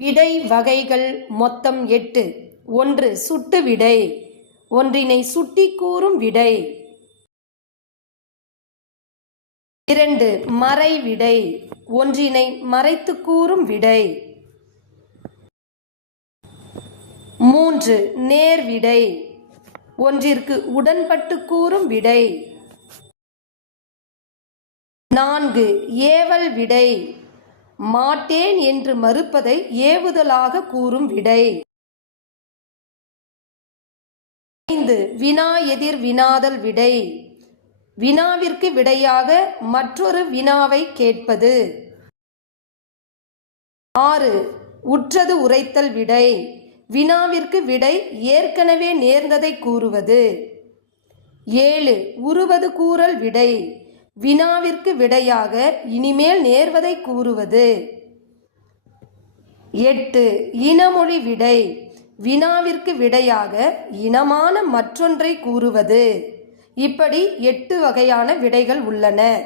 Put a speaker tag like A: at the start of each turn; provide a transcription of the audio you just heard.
A: விடை வகைகள் மொத்தம் எட்டு. ஒன்று சுட்டு விடை. ஒன்றினை சுட்டி கூறும் விடை. இரண்டு மறை விடை. ஒன்றினை மறைத்து கூறும் விடை. மூன்று நேர் விடை. ஒன்றிற்கு உடன்பட்டு கூறும் விடை. நான்கு ஏவல் விடை. மாட்டேன் என்று மறுப்பதை ஏவுதலாக கூறும் விடை. ஐந்து வினா எதிர் வினாதல் விடை. வினாவிற்கு விடையாக மற்றொரு வினாவை கேட்பது. ஆறு உற்றது உரைத்தல் விடை. வினாவிற்கு விடை ஏற்கனவே நேர்ந்ததை கூறுவது. ஏழு உருவது கூறல் விடை. வினாவிற்கு விடையாக இனிமேல் நேர்வதை கூறுவது. எட்டு. இனமொழி விடை. வினாவிற்கு விடையாக இனமான மற்றொன்றை கூறுவது. இப்படி எட்டு வகையான விடைகள் உள்ளன.